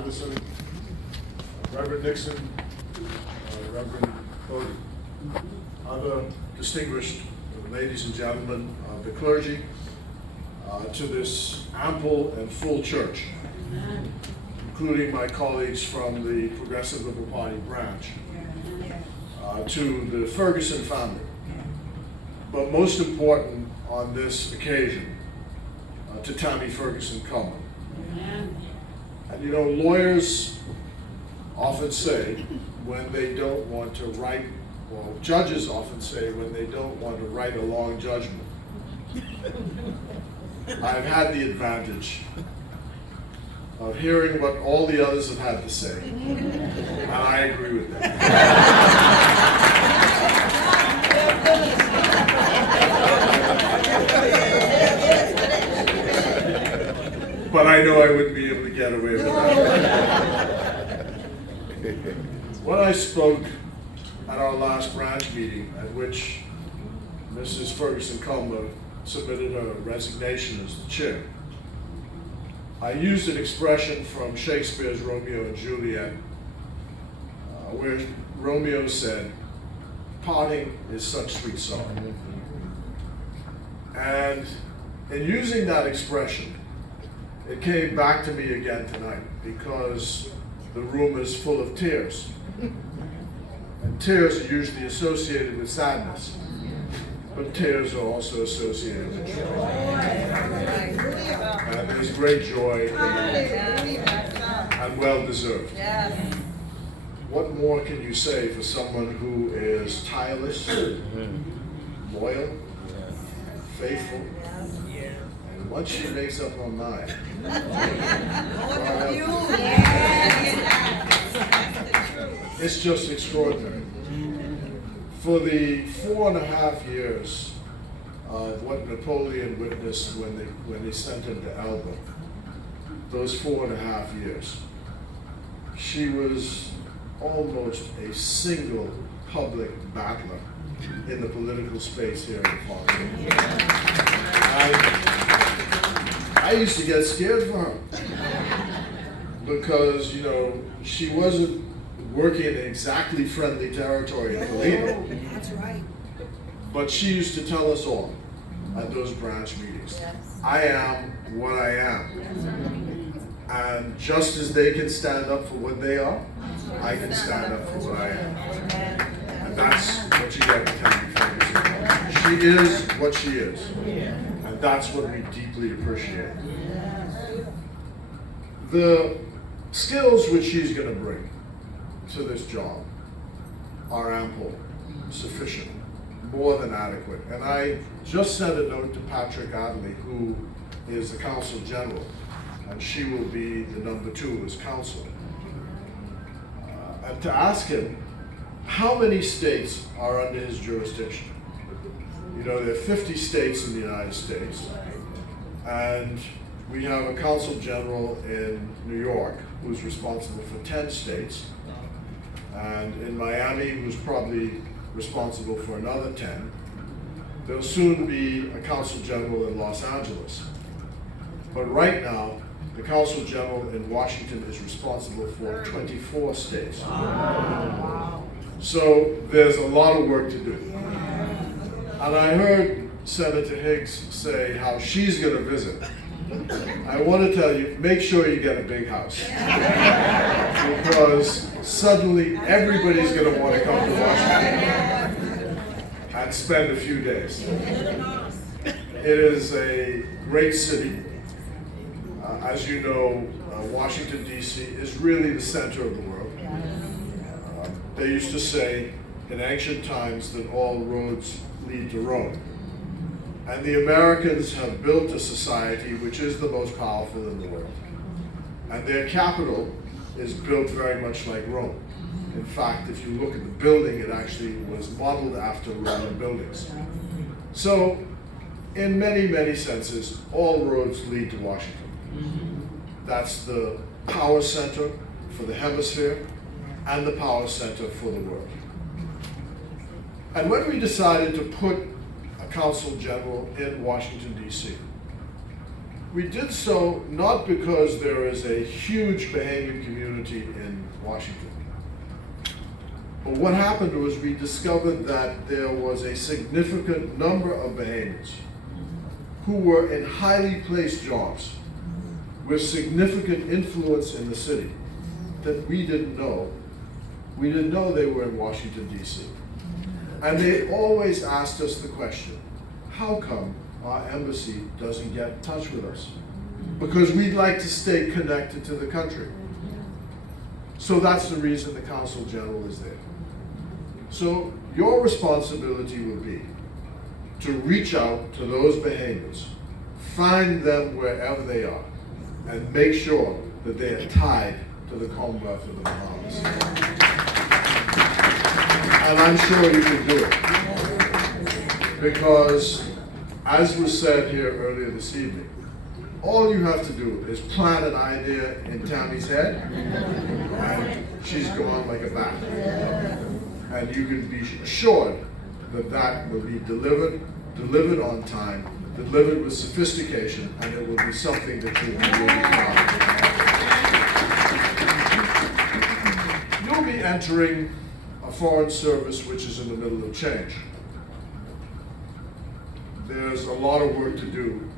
Ferguson, Reverend Nixon, Reverend Bodie, other distinguished ladies and gentlemen of the clergy, to this ample and full church, including my colleagues from the Progressive Liberal Party branch, to the Ferguson family, but most important on this occasion, to Tami Ferguson Culmer. And you know, lawyers often say when they don't want to write, well, judges often say when they don't want to write a long judgment. I've had the advantage of hearing what all the others have had to say, and I agree with them. But I know I wouldn't be able to get away with that. When I spoke at our last branch meeting, at which Mrs. Ferguson Culmer submitted her resignation as the chair, I used an expression from Shakespeare's Romeo and Juliet, where Romeo said, "Parting is such sweet sorrow." And in using that expression, it came back to me again tonight because the room is full of tears. And tears are usually associated with sadness, but tears are also associated with joy. And there's great joy and well-deserved. What more can you say for someone who is tireless, loyal, faithful, and once she makes up her mind, it's just extraordinary. For the 4.5 years of what Napoleon witnessed when they sent him to Elba, those 4.5 years, she was almost a single public battler in the political space here in Consul. I used to get scared for her because, you know, she wasn't working in exactly friendly territory in Toledo. That's right. But she used to tell us all at those branch meetings, I am what I am. And just as they can stand up for what they are, I can stand up for what I am. And that's what you get with Tami Ferguson. She is what she is. And that's what we deeply appreciate. The skills which she's going to bring to this job are ample, sufficient, more than adequate. And I just sent a note to Patrick Adley, who is the Consul General, and she will be the number 2 as Consul. And to ask him, how many states are under his jurisdiction? You know, there are 50 states in the United States, and we have a Consul General in New York who's responsible for 10 states, and in Miami who's probably responsible for another 10. There'll soon be a Consul General in Los Angeles. But right now, the Consul General in Washington is responsible for 24 states. Wow. So there's a lot of work to do. And I heard Senator Higgs say how she's going to visit. I want to tell you, make sure you get a big house. Because suddenly everybody's going to want to come to Washington and spend a few days. It is a great city. As you know, Washington, D.C. is really the center of the world. They used to say in ancient times that all roads lead to Rome. And the Americans have built a society which is the most powerful in the world. And their capital is built very much like Rome. In fact, if you look at the building, it actually was modeled after Roman buildings. So, in many, many senses, all roads lead to Washington. That's the power center for the hemisphere and the power center for the world. And when we decided to put a Consul General in Washington, D.C., We did so not because there is a huge Bahamian community in Washington. But what happened was we discovered that there was a significant number of Bahamians who were in highly placed jobs with significant influence in the city that we didn't know. We didn't know they were in Washington, D.C. And they always asked us the question, how come our embassy doesn't get in touch with us? Because we'd like to stay connected to the country. So that's the reason the Consul General is there. So your responsibility will be to reach out to those Bahamians, find them wherever they are, and make sure that they are tied to the Commonwealth of the Bahamas. And I'm sure you can do it. Because, as was said here earlier this evening, all you have to do is plant an idea in Tami's head, and she's gone like a bat. And you can be assured that that will be delivered on time, delivered with sophistication, and it will be something that you'll be really proud of. You'll be entering a foreign service which is in the middle of change. There's a lot of work to do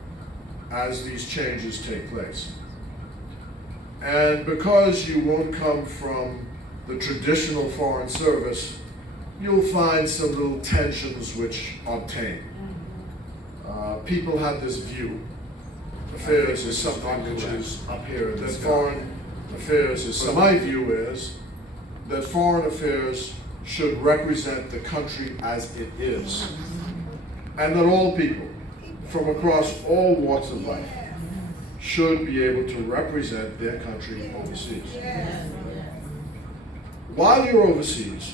as these changes take place. And because you won't come from the traditional foreign service, you'll find some little tensions which obtain. People have this view, affairs is something which is up here in the sky. Foreign affairs is something. My view is that foreign affairs should represent the country as it is, and that all people from across all walks of life should be able to represent their country overseas. While you're overseas,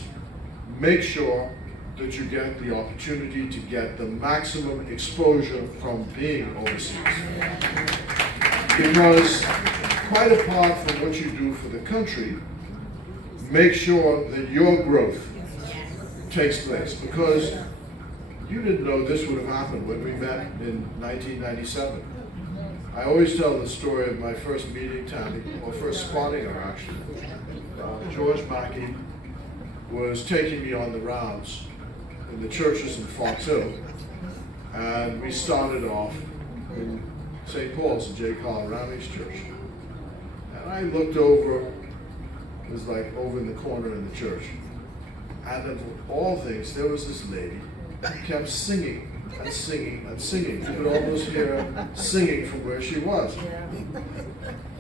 make sure that you get the opportunity to get the maximum exposure from being overseas. Because quite apart from what you do for the country, make sure that your growth takes place. Because you didn't know this would have happened when we met in 1997. I always tell the story of my first meeting Tami, or first spotting her actually. George Mackey was taking me on the rounds in the churches in Fox Hill, and we started off in St. Paul's, J. Carl Ramey's church. And I looked over, it was like over in the corner in the church, and of all things, there was this lady who kept singing and singing and singing. You could almost hear her singing from where she was.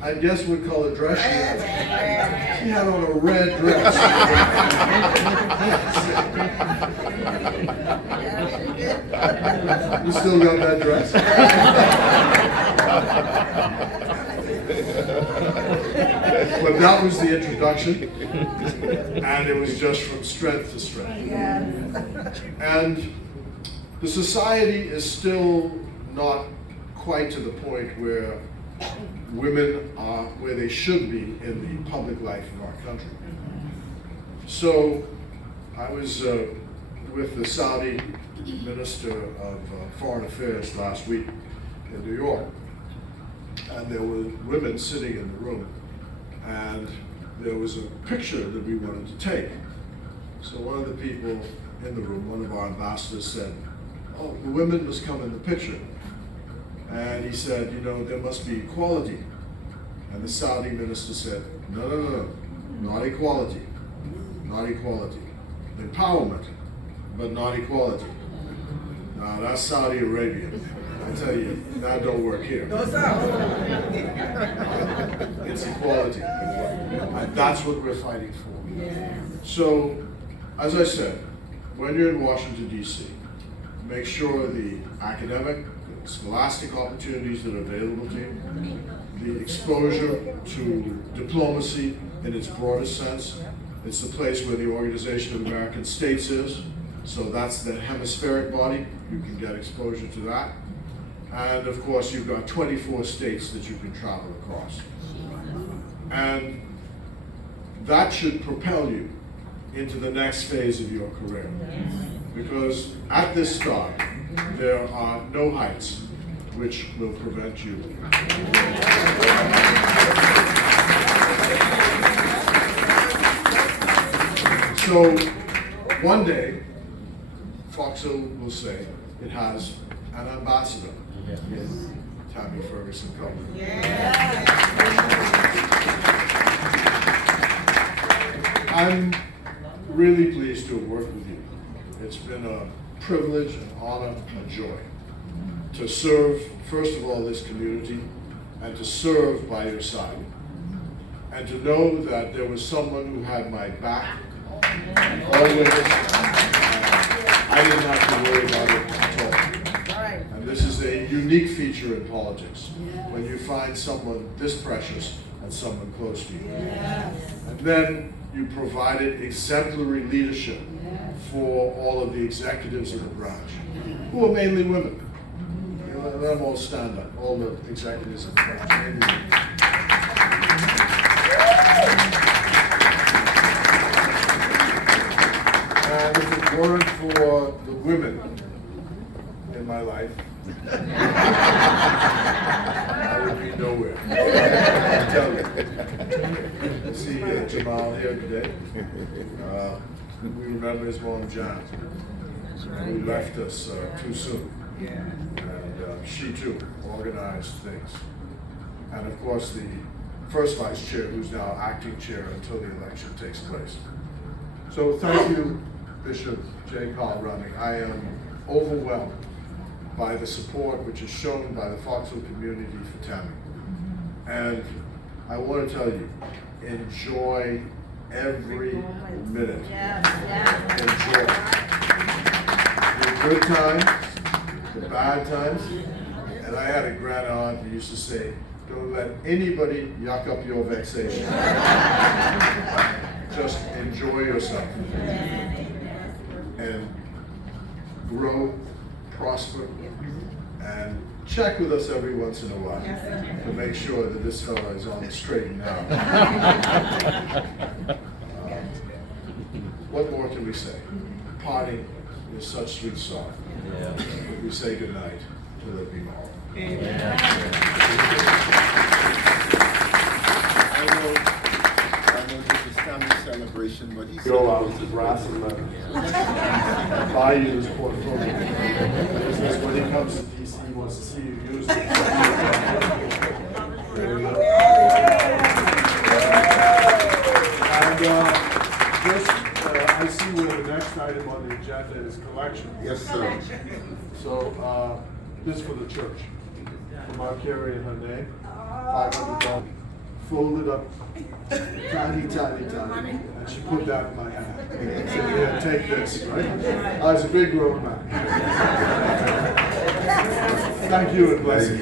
And guess what color dress she had? She had on a red dress. You still got that dress? But that was the introduction, and it was just from strength to strength. And the society is still not quite to the point where women are where they should be in the public life of our country. So I was with the Saudi Minister of Foreign Affairs last week in New York, and there were women sitting in the room, and there was a picture that we wanted to take. So one of the people in the room, one of our ambassadors, said, "Oh, the women must come in the picture." And he said, "You know, there must be equality." And the Saudi minister said, No, not equality, not equality. Empowerment, but not equality. Now that's Saudi Arabia. I tell you, that don't work here. It's equality. And that's what we're fighting for. So, as I said, when you're in Washington, D.C., make sure the academic, scholastic opportunities that are available to you, the exposure to diplomacy in its broadest sense. It's the place where the Organization of American States is, so that's the hemispheric body. You can get exposure to that. And of course, you've got 24 states that you can travel across. And that should propel you into the next phase of your career. Because at this start, there are no heights which will prevent you. So one day, Consul will say it has an ambassador. Yes. Tami Ferguson Culmer. Yeah. I'm really pleased to have worked with you. It's been a privilege, an honor, a joy to serve, first of all, this community, and to serve by your side. And to know that there was someone who had my back always. I didn't have to worry about it at all. And this is a unique feature in politics, when you find someone this precious and someone close to you. And then you provided exemplary leadership for all of the executives of the branch, who are mainly women. Let them all stand up, all the executives of the branch, mainly women. And if it weren't for the women in my life, I would be nowhere. I tell you. I see Jamal here today. We remember his mom, John, who left us too soon. And she too organized things. And of course the first vice chair, who's now acting chair until the election takes place. So thank you, Bishop J. Carl Running. I am overwhelmed by the support which is shown by the Consul community for Tami. And I want to tell you, enjoy every minute. Enjoy. The good times, the bad times. And I had a grand aunt who used to say, don't let anybody yuck up your vexation. Just enjoy yourself. And grow, prosper, and check with us every once in a while to make sure that this fellow is on the straight and narrow. What more can we say? Parting is such sweet song. We say goodnight till there be more. I know this is Tami's celebration, but he's go out to brass and buy you this portfolio. Because when he comes to DC, he wants to see you use it. There we go. And I see where the next item on the agenda is collection. Yes, sir. So this is for the church. For Mt Carey and her name, $500. Folded up, tiny. And she put that in my hand. Said, yeah, take this, right? I was a big grown man. Thank you and bless you.